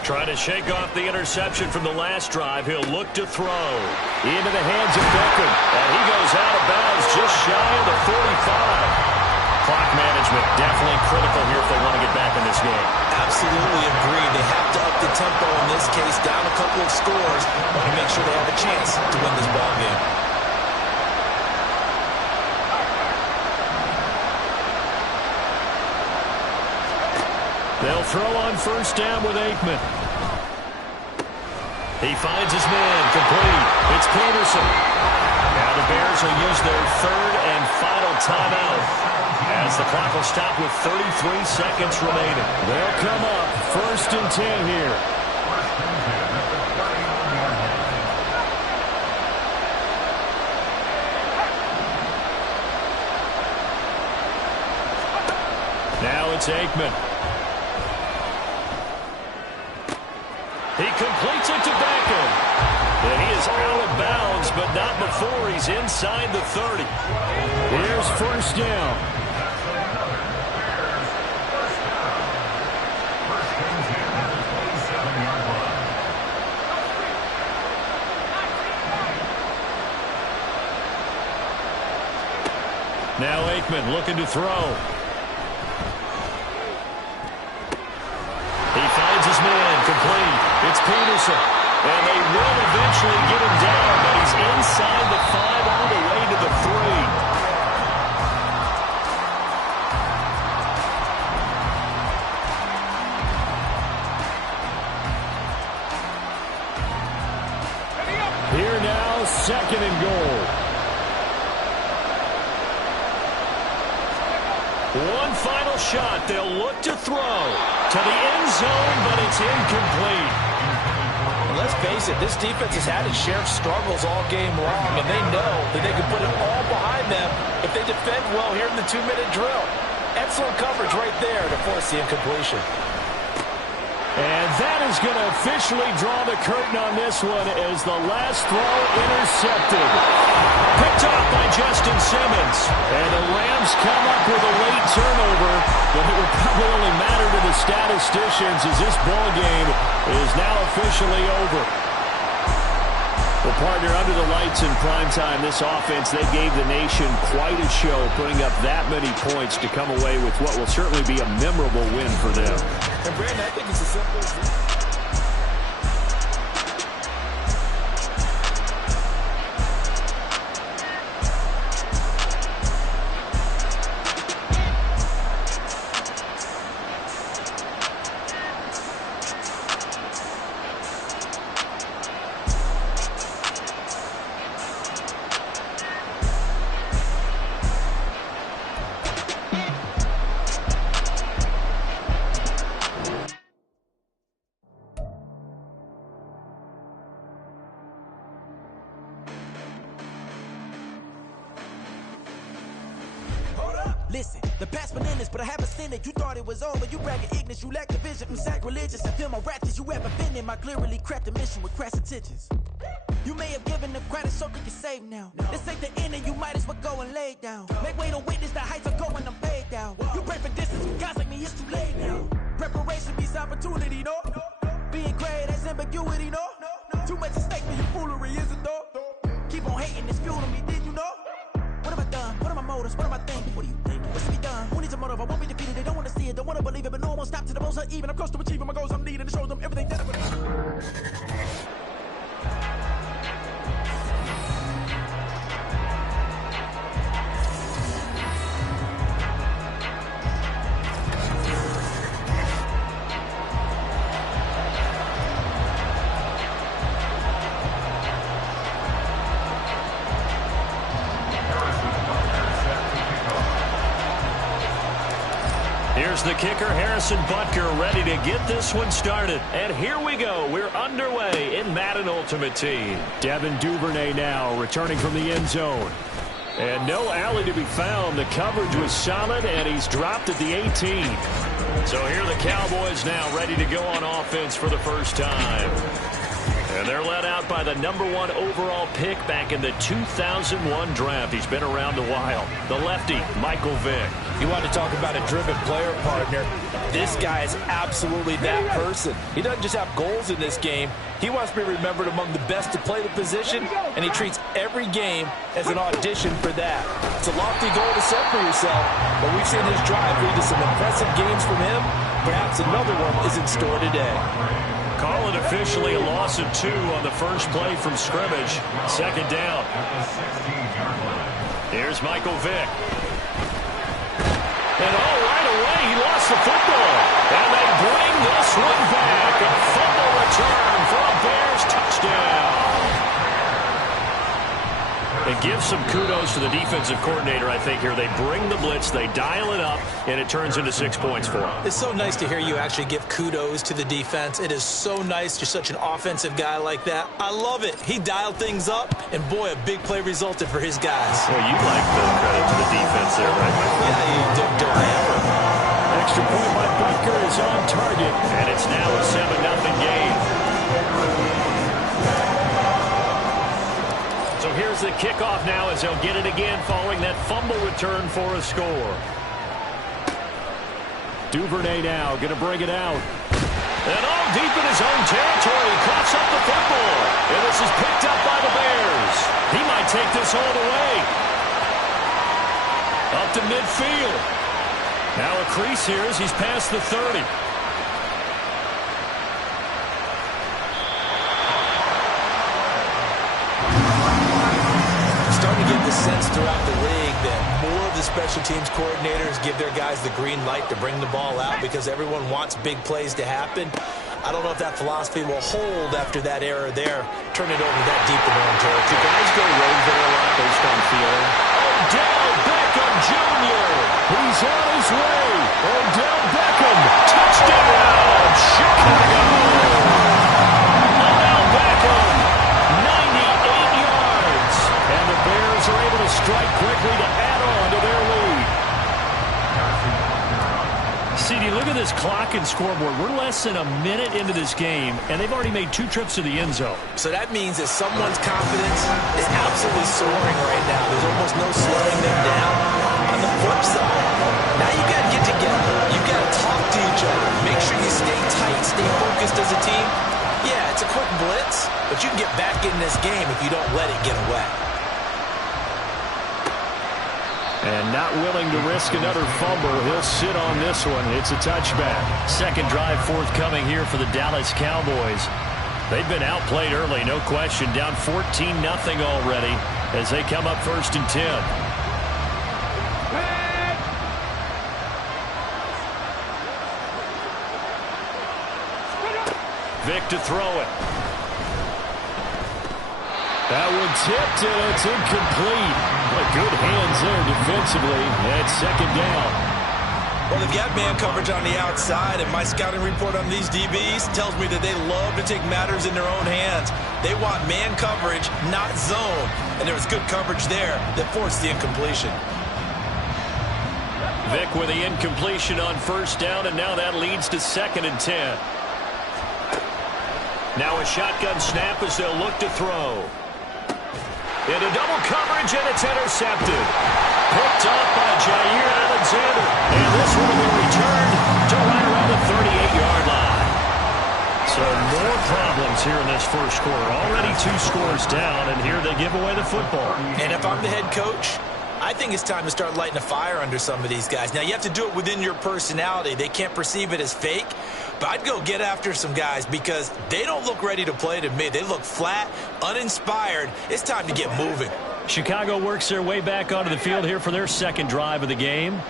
Trying to shake off the interception from the last drive. He'll look to throw. Into the hands of Burk. And he goes out of bounds just shy of the 45. Clock management definitely critical here if they want to get back in this game. Absolutely agree. They have to up the tempo in this case, down a couple of scores, to make sure they have a chance to win this ball game. They'll throw on 1st down with Aikman. He finds his man, complete. It's Peterson. Now the Bears will use their 3rd and final timeout as the clock will stop with 33 seconds remaining. They'll come up 1st and 10 here. Now it's Aikman. He completes it to Beckham. And he is out of bounds, but not before he's inside the 30. Here's 1st down. Now Aikman looking to throw. He finds his man, complete. It's Peterson. And they will eventually get him down, but he's inside the 5 all the way to the 3. Here now, 2nd and goal. One final shot. They'll look to throw to the end zone, but it's incomplete. Well, let's face it, this defense has had its share of struggles all game long, and they know that they can put it all behind them if they defend well here in the 2-minute drill. Excellent coverage right there to force the incompletion. And that is going to officially draw the curtain on this one as the last throw intercepted. Picked off by Justin Simmons. And the Rams come up with a late turnover, but it will probably only matter to the statisticians as this ball game is now officially over. Well, partner, under the lights in primetime, this offense, they gave the nation quite a show, putting up that many points to come away with what will certainly be a memorable win for them. And Brandon, I think it's as simple as this. Listen, the past been in this, but I haven't seen it. You thought it was over, you bragging ignorance, you lack the vision. I'm sacrilegious, I feel my raptures, you ever been in my clearly crafted mission with crass intentions. You may have given them credit so they can save now. This ain't the end and you might as well go and lay down. Make way to witness the heights are going, I'm paid down. You pray for distance, you guys like me, it's too late now. Preparation beats opportunity, no? Being great has ambiguity, no? Too much at stake for your foolery, is it though? Keep on hating, it's fueling me, did you know? What have I done? What are my motives? What am I thinking? What do you think? What's to be done? Who needs a motive? I won't be defeated. They don't want to see it, don't want to believe it, but no one will stop to the most uneven. I'm close to achieving my goals. I'm needing to show them everything that I believe. There's the kicker, Harrison Butker, ready to get this one started. And here we go. We're underway in Madden Ultimate Team. Devin Duvernay now returning from the end zone. And no alley to be found. The coverage was solid, and he's dropped at the 18. So here are the Cowboys now ready to go on offense for the first time. And they're led out by the #1 overall pick back in the 2001 draft. He's been around a while. The lefty, Michael Vick. You want to talk about a driven player, partner. This guy is absolutely that person. He doesn't just have goals in this game. He wants to be remembered among the best to play the position, and he treats every game as an audition for that. It's a lofty goal to set for yourself, but we've seen his drive lead to some impressive games from him. Perhaps another one is in store today. Call it officially a loss of 2 on the first play from scrimmage. Second down. Here's Michael Vick. And right away, he lost the football. And they bring this one back. A fumble return for a Bears touchdown. It gives some kudos to the defensive coordinator, I think, here. They bring the blitz, they dial it up, and it turns into 6 points for them. It's so nice to hear you actually give kudos to the defense. It is so nice. You're such an offensive guy like that. I love it. He dialed things up, and boy, a big play resulted for his guys. Well, you like the credit to the defense there, right? Yeah, you don't ever. Extra point by Burk is on target, and it's now a 7-0 game. So here's the kickoff now as they'll get it again following that fumble return for a score. Duvernay now going to bring it out. And all deep in his own territory. He coughs up the football. And this is picked up by the Bears. He might take this all the way. Up to midfield. Now a crease here as he's past the 30. Starting to get the sense throughout the league that more of the special teams coordinators give their guys the green light to bring the ball out because everyone wants big plays to happen. I don't know if that philosophy will hold after that error there. Turn it over that deep in their own territory. Do guys go rogue there a lot based on feeling? Odell Beckham Jr. He's on his way. Odell Beckham. Touchdown, Chicago. Odell Beckham, 98 yards. And the Bears are able to strike quickly to add on to their lead. CD, look at this clock and scoreboard. We're less than a minute into this game, and they've already made 2 trips to the end zone. So that means that someone's confidence is absolutely soaring right now. There's almost no slowing them down. On the flip side, now you got to get together. You got to talk to each other. Make sure you stay tight, stay focused as a team. Yeah, it's a quick blitz, but you can get back in this game if you don't let it get away. And not willing to risk another fumble. He'll sit on this one. It's a touchback. Second drive forthcoming here for the Dallas Cowboys. They've been outplayed early, no question. Down 14-0 already as they come up 1st and 10. Vick to throw it. That one tipped, and it's incomplete. But good hands there defensively. And second down. Well, they've got man coverage on the outside, and my scouting report on these DBs tells me that they love to take matters in their own hands. They want man coverage, not zone. And there was good coverage there that forced the incompletion. Vick with the incompletion on 1st down, and now that leads to 2nd and 10. Now a shotgun snap as they'll look to throw. Into double coverage, and it's intercepted. Picked up by Jair Alexander. And this one will be returned to right around the 38-yard line. So more problems here in this first quarter. Already 2 scores down, and here they give away the football. And if I'm the head coach, I think it's time to start lighting a fire under some of these guys. Now, you have to do it within your personality. They can't perceive it as fake. But I'd go get after some guys because they don't look ready to play to me. They look flat, uninspired. It's time to get moving. Chicago works their way back onto the field here for their second drive of the game.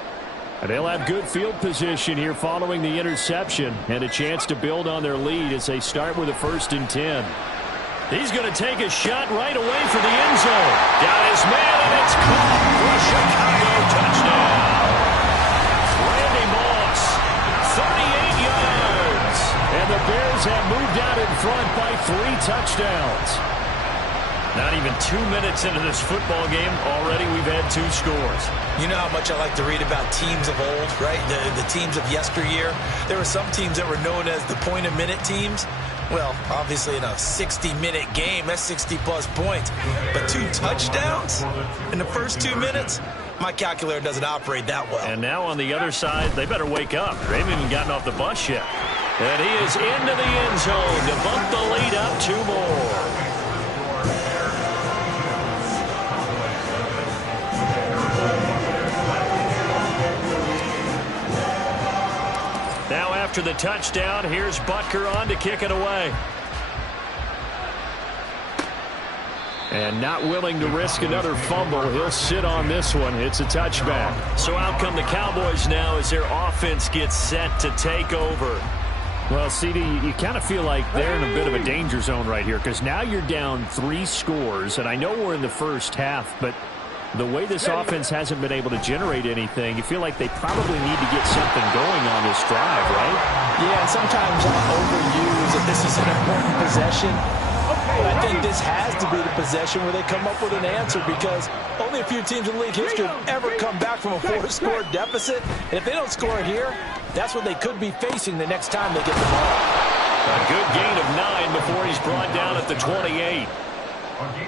And they'll have good field position here following the interception and a chance to build on their lead as they start with a 1st and 10. He's going to take a shot right away for the end zone. Got his man, and it's caught for a Chicago touchdown. Randy Moss 3 touchdowns. Not even 2 minutes into this football game, already we've had 2 scores. You know how much I like to read about teams of old, right? The teams of yesteryear. There were some teams that were known as the point-a-minute teams. Well, obviously in a 60-minute game, that's 60-plus points. But 2 touchdowns in the first 2 minutes? My calculator doesn't operate that well. And now on the other side, they better wake up. They haven't even gotten off the bus yet. And he is into the end zone to bump the lead up 2 more. Now after the touchdown, here's Butker on to kick it away. And not willing to risk another fumble, he'll sit on this one. It's a touchback. So out come the Cowboys now as their offense gets set to take over. Well, CD, you kind of feel like they're in a bit of a danger zone right here because now you're down 3 scores, and I know we're in the first half, but the way this offense hasn't been able to generate anything, you feel like they probably need to get something going on this drive, right? Yeah, and sometimes I overuse that this is an important possession. But I think this has to be the possession where they come up with an answer because only a few teams in league history have ever come back from a 4-score deficit. And if they don't score here, that's what they could be facing the next time they get the ball. A good gain of 9 before he's brought down at the 28.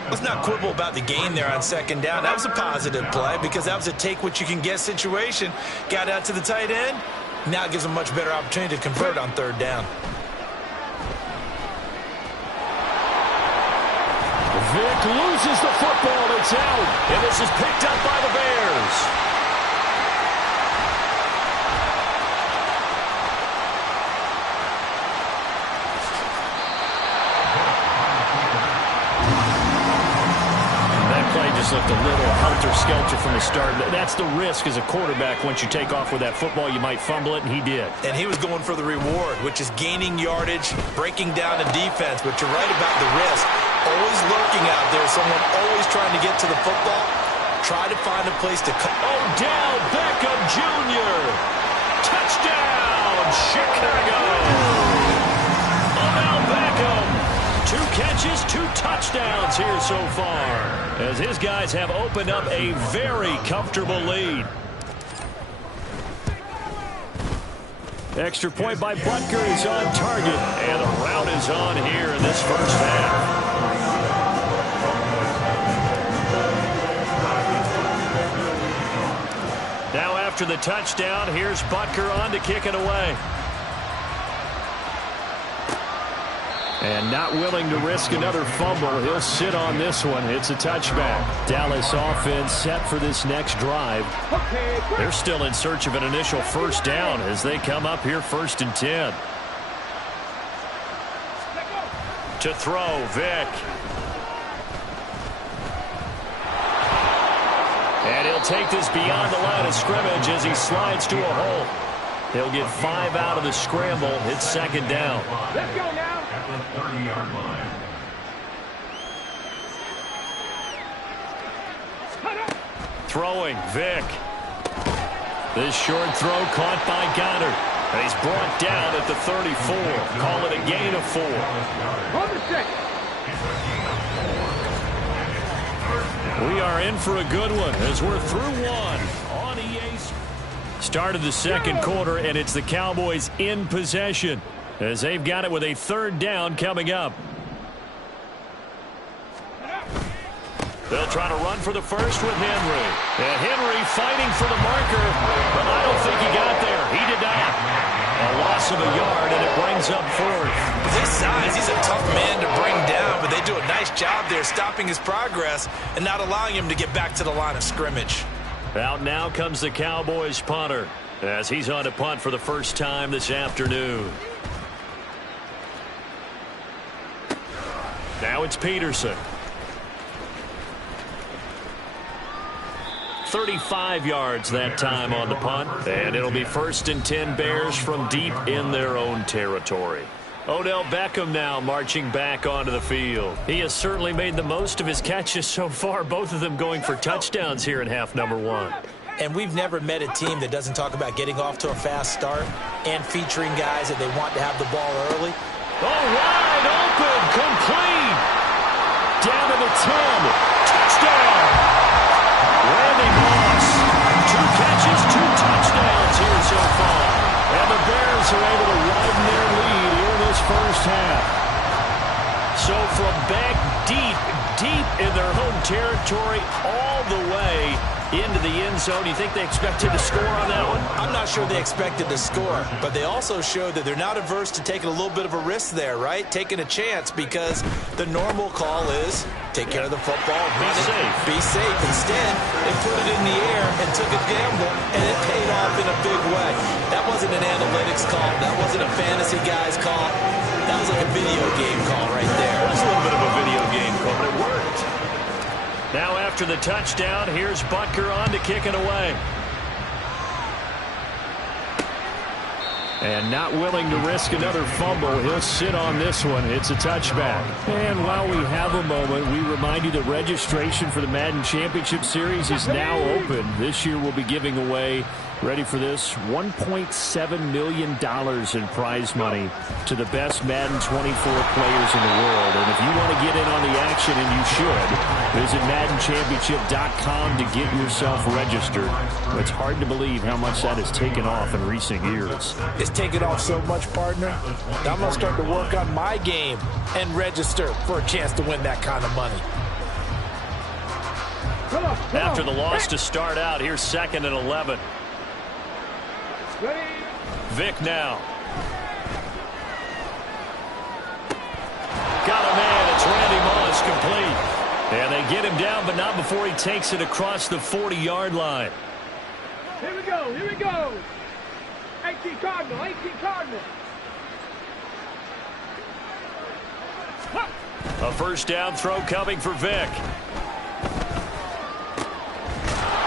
Let's not quibble about the gain there on second down. That was a positive play because that was a take-what-you-can-get situation. Got out to the tight end. Now it gives them a much better opportunity to convert on third down. Vick loses the football. It's out. And this is picked up by the Bears. Looked a little helter-skelter from the start. That's the risk as a quarterback. Once you take off with that football, you might fumble it, and he did. And he was going for the reward, which is gaining yardage, breaking down the defense. But you're right about the risk. Always lurking out there, someone always trying to get to the football. Try to find a place to cut. Odell Beckham Jr. Touchdown, Chicago. Odell Beckham. 2 catches, 2 touchdowns here so far, as his guys have opened up a very comfortable lead. Extra point by Butker is on target, and the route is on here in this first half. Now after the touchdown, here's Butker on to kick it away. And not willing to risk another fumble, he'll sit on this one. It's a touchback. Dallas offense set for this next drive. They're still in search of an initial first down as they come up here 1st and 10. To throw, Vick. And he'll take this beyond the line of scrimmage as he slides to a hole. He'll get 5 out of the scramble. It's 2nd down. Let's go now. At the 30-yard line. Throwing, Vick. This short throw caught by Goddard. And he's brought down at the 34. Call it a gain of 4. Hold the second. We are in for a good one as we're through one on EA's. Start of the second quarter, and it's the Cowboys in possession as they've got it with a 3rd down coming up. They'll try to run for the first with Henry. And Henry fighting for the marker, but I don't think he got there. He did not. A loss of a yard, and it brings up 4th. His size, he's a tough man to bring down, but they do a nice job there stopping his progress and not allowing him to get back to the line of scrimmage. Out now comes the Cowboys punter as he's on to punt for the first time this afternoon. Now it's Peterson. 35 yards that time on the punt. And it'll be 1st and 10 Bears from deep in their own territory. Odell Beckham now marching back onto the field. He has certainly made the most of his catches so far, both of them going for touchdowns here in half number 1. And we've never met a team that doesn't talk about getting off to a fast start and featuring guys that they want to have the ball early. Oh, wide open, complete. Down to the 10. Touchdown. Randy Moss. 2 catches, 2 touchdowns here so far. And the Bears are able to widen their lead in this first half. So from back deep in their home territory all the way into the end zone. You think they expected to score on that one? I'm not sure they expected to score, but they also showed that they're not averse to taking a little bit of a risk there, right? Taking a chance, because the normal call is take care of the football, run it, be safe. Instead, they put it in the air and took a gamble, and it paid off in a big way. That wasn't an analytics call. That wasn't a fantasy guy's call. That was like a video game call right there. It was a little bit of a video game call, but it worked. Now after the touchdown, here's Butker on to kick it away. And not willing to risk another fumble, he'll sit on this one. It's a touchback. And while we have a moment, we remind you that registration for the Madden Championship Series is now open. This year we'll be giving away, ready for this, $1.7 million in prize money to the best Madden 24 players in the world. And if you want to get in on the action, and you should, visit MaddenChampionship.com to get yourself registered. It's hard to believe how much that has taken off in recent years. It's taken off so much, partner. I'm going to start to work on my game and register for a chance to win that kind of money. After the loss to start out, here's 2nd and 11. Vick now. Got a man. It's Randy Moss, complete. And they get him down, but not before he takes it across the 40-yard line. Here we go. Here we go. 18 Cardinal. 18 Cardinal. A first down throw coming for Vick.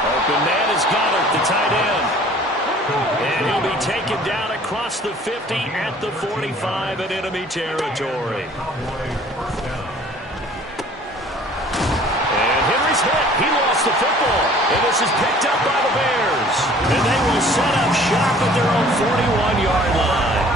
Open man is Goddard, the tight end. And he'll be taken down across the 50 at the 45 in enemy territory. And Henry's hit. He lost the football. And this is picked up by the Bears. And they will set up shop at their own 41-yard line.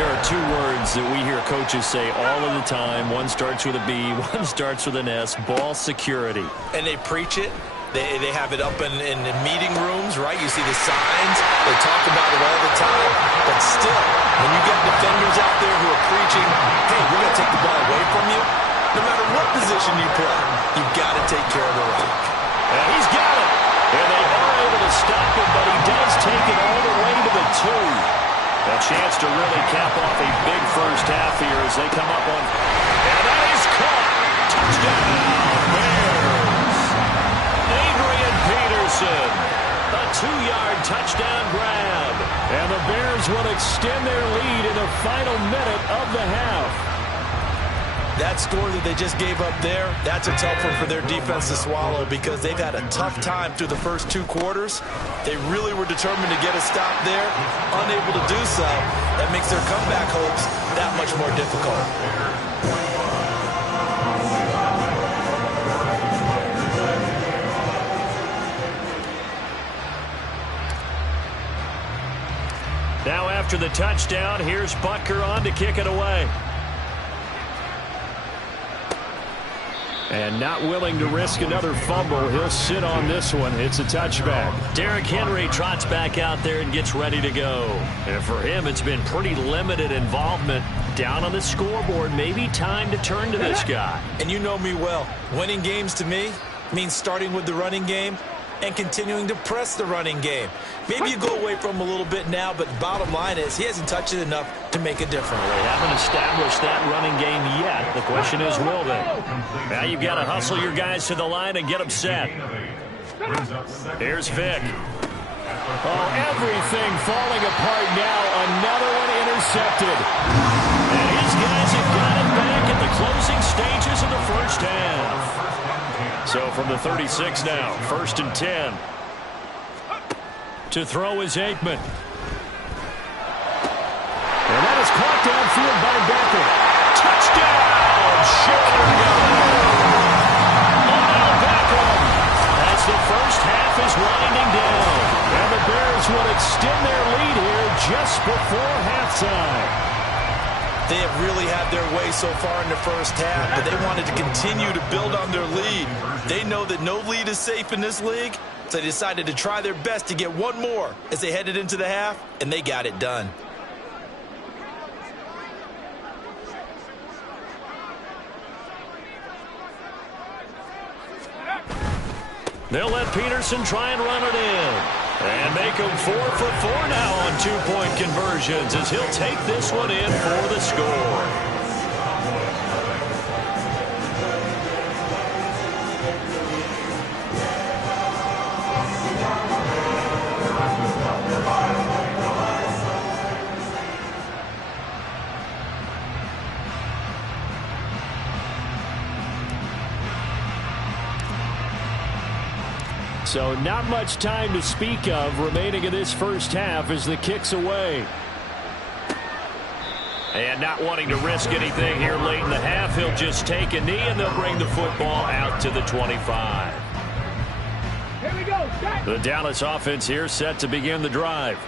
There are 2 words that we hear coaches say all of the time. One starts with a B, one starts with an S. Ball security. And they preach it. They have it up in meeting rooms, right? You see the signs. They talk about it all the time. But still, when you got defenders out there who are preaching, hey, we're going to take the ball away from you, no matter what position you play, you've got to take care of the rock. And he's got it. And they are able to stop him, but he does take it all the way to the 2. A chance to really cap off a big first half here as they come up on. And that is caught. Touchdown, Bears. Adrian Peterson, a 2-yard touchdown grab. And the Bears will extend their lead in the final minute of the half. That score that they just gave up there, that's a tough one for their defense to swallow, because they've had a tough time through the first 2 quarters. They really were determined to get a stop there, unable to do so. That makes their comeback hopes that much more difficult. Now after the touchdown, here's Butker on to kick it away. And not willing to risk another fumble, he'll sit on this one. It's a touchback. Derrick Henry trots back out there and gets ready to go. And for him, it's been pretty limited involvement down on the scoreboard. Maybe time to turn to this guy. And you know me well. Winning games to me means starting with the running game and continuing to press the running game. Maybe you go away from him a little bit now, but the bottom line is he hasn't touched it enough to make a difference. They haven't established that running game yet. The question is, will they? Now you've got to hustle your guys to the line and get them set. Here's Vick. Oh, everything falling apart now. Another one intercepted. And his guys have got it back at the closing stages of the first half. So from the 36 now, 1st and 10. To throw is Aikman. And that is caught downfield by Becker. Touchdown! Odell Beckham. As the first half is winding down. And the Bears will extend their lead here just before halftime. They have really had their way so far in the first half, but they wanted to continue to build on their lead. They know that no lead is safe in this league, so they decided to try their best to get one more as they headed into the half, and they got it done. They'll let Peterson try and run it in. And make him 4 for 4 now on two-point conversions as he'll take this one in for the score. So not much time to speak of remaining in this first half as the kick's away. And not wanting to risk anything here late in the half, he'll just take a knee and they'll bring the football out to the 25. Here we go. The Dallas offense here set to begin the drive.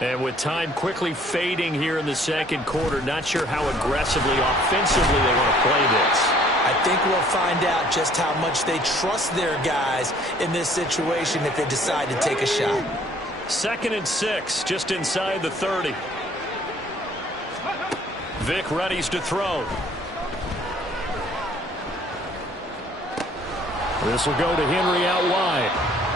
And with time quickly fading here in the second quarter, not sure how aggressively, offensively they want to play this. I think we'll find out just how much they trust their guys in this situation if they decide to take a shot. 2nd and 6, just inside the 30. Vic readies to throw. This will go to Henry out wide.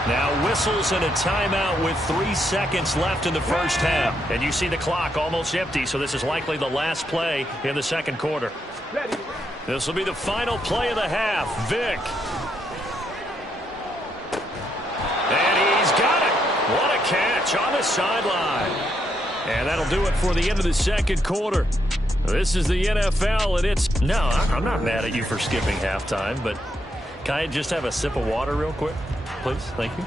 Now whistles and a timeout with 3 seconds left in the first half. And you see the clock almost empty, so this is likely the last play in the second quarter. Ready. This will be the final play of the half. Vic. And he's got it. What a catch on the sideline. And that'll do it for the end of the second quarter. This is the NFL, and it's... No, I'm not mad at you for skipping halftime, but can I just have a sip of water real quick? Please, thank you.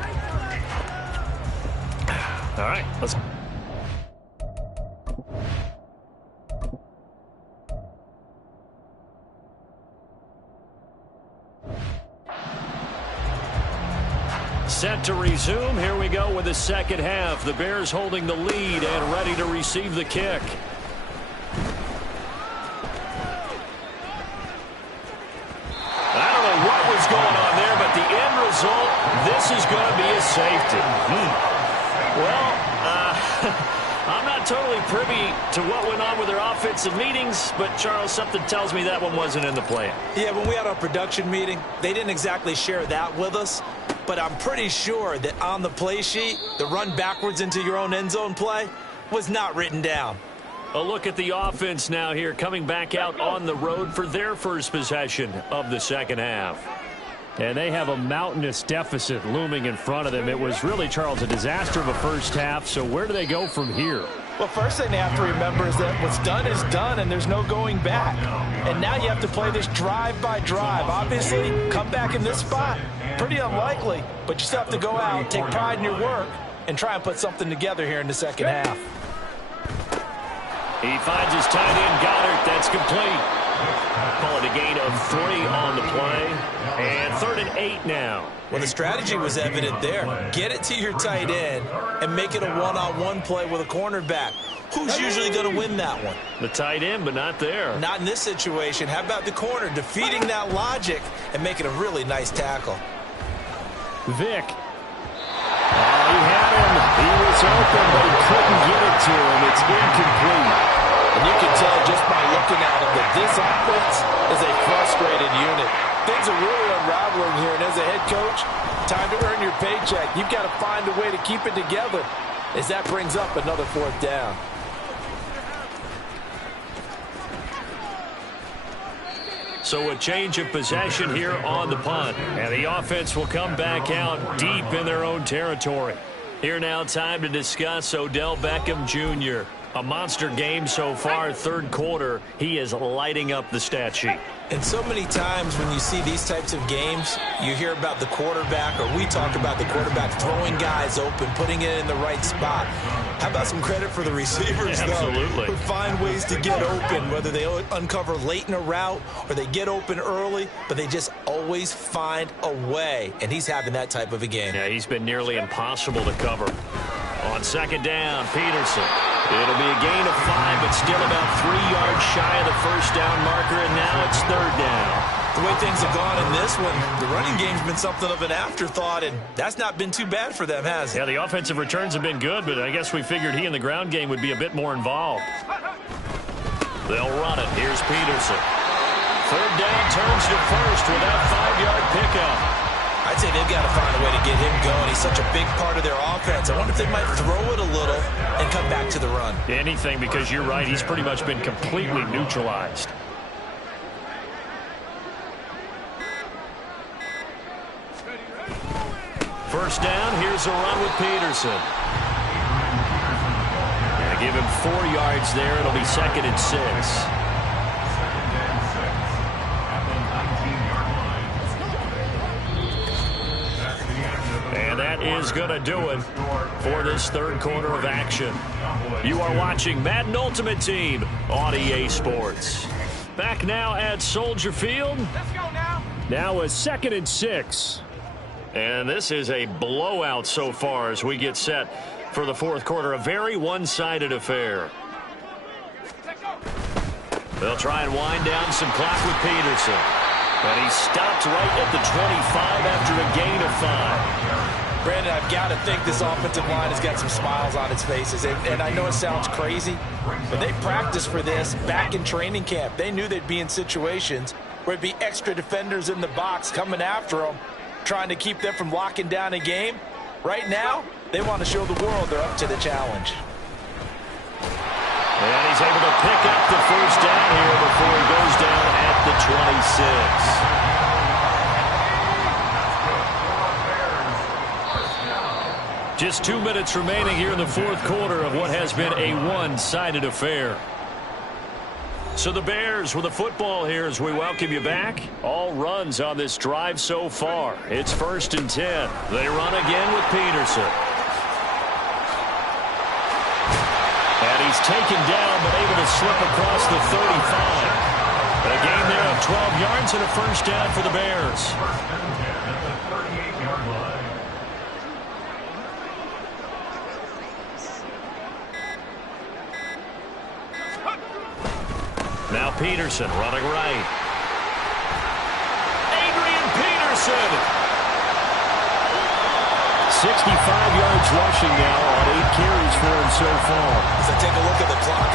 All right, let's... Set to resume. Here we go with the second half. The Bears holding the lead and ready to receive the kick. I don't know what was going on there, but the end result, this is going to be a safety. Well, I'm not totally privy to what went on with their offensive meetings, but, Charles, something tells me that one wasn't in the plan. Yeah, when we had our production meeting, they didn't exactly share that with us. But I'm pretty sure that on the play sheet, the run backwards into your own end zone play was not written down. A look at the offense now here, coming back out on the road for their first possession of the second half. And they have a mountainous deficit looming in front of them. It was really, Charles, a disaster of a first half. So where do they go from here? Well, first thing they have to remember is that what's done is done, and there's no going back. And now you have to play this drive by drive. Obviously, come back in this spot, pretty unlikely, but you still have to go out, take pride in your work, and try and put something together here in the second half. He finds his tight end, Goddard. That's complete. Call it a gain of 3 on the play. And 3rd and 8 now. Well, the strategy was evident there. Get it to your tight end and make it a one-on-one play with a cornerback. Who's usually going to win that one? The tight end, but not there. Not in this situation. How about the corner defeating that logic and making a really nice tackle? Vic. He had him. He was open, but he couldn't get it to him. It's incomplete. And you can tell just by looking at him that this offense is a frustrated unit. Things are really unraveling here, and as a head coach, time to earn your paycheck. You've got to find a way to keep it together as that brings up another 4th down. So a change of possession here on the punt. And the offense will come back out deep in their own territory. Here now, time to discuss Odell Beckham Jr. A monster game so far, 3rd quarter. He is lighting up the stat sheet. And so many times when you see these types of games, you hear about the quarterback, or we talk about the quarterback throwing guys open, putting it in the right spot. How about some credit for the receivers, Absolutely. though, who find ways to get open, whether they uncover late in a route or they get open early, but they just always find a way. And he's having that type of a game. Yeah, he's been nearly impossible to cover. On second down, Peterson. It'll be a gain of 5, but still about 3 yards shy of the first down marker, and now it's third down. The way things have gone in this one, the running game's been something of an afterthought, and that's not been too bad for them, has it? Yeah, the offensive returns have been good, but I guess we figured he in the ground game would be a bit more involved. They'll run it. Here's Peterson. Third down, turns to first with that 5-yard pickup. I'd say they've got to find a way to get him going. He's such a big part of their offense. I wonder if they might throw it a little and come back to the run. Anything, because you're right. He's pretty much been completely neutralized. First down, here's a run with Peterson. Gonna give him 4 yards there. It'll be second and 6. And that is going to do it for this third quarter of action. You are watching Madden Ultimate Team on EA Sports. Back now at Soldier Field. Let's go now. Now a second and 6. And this is a blowout so far as we get set for the fourth quarter. A very one-sided affair. They'll try and wind down some clock with Peterson. And he stopped right at the 25 after a gain of 5. Brandon, I've got to think this offensive line has got some smiles on its faces. And I know it sounds crazy, but they practiced for this back in training camp. They knew they'd be in situations where there'd be extra defenders in the box coming after them, trying to keep them from locking down a game. Right now, they want to show the world they're up to the challenge. And he's able to pick up the first down here before he goes down at the 26. Just 2 minutes remaining here in the fourth quarter of what has been a one-sided affair. So the Bears with the football here as we welcome you back. All runs on this drive so far. It's first and 10. They run again with Peterson. And he's taken down but able to slip across the 35. A gain there of 12 yards and a first down for the Bears. Now Peterson running right. Adrian Peterson. 65 yards rushing now on 8 carries for him so far. As I take a look at the clock,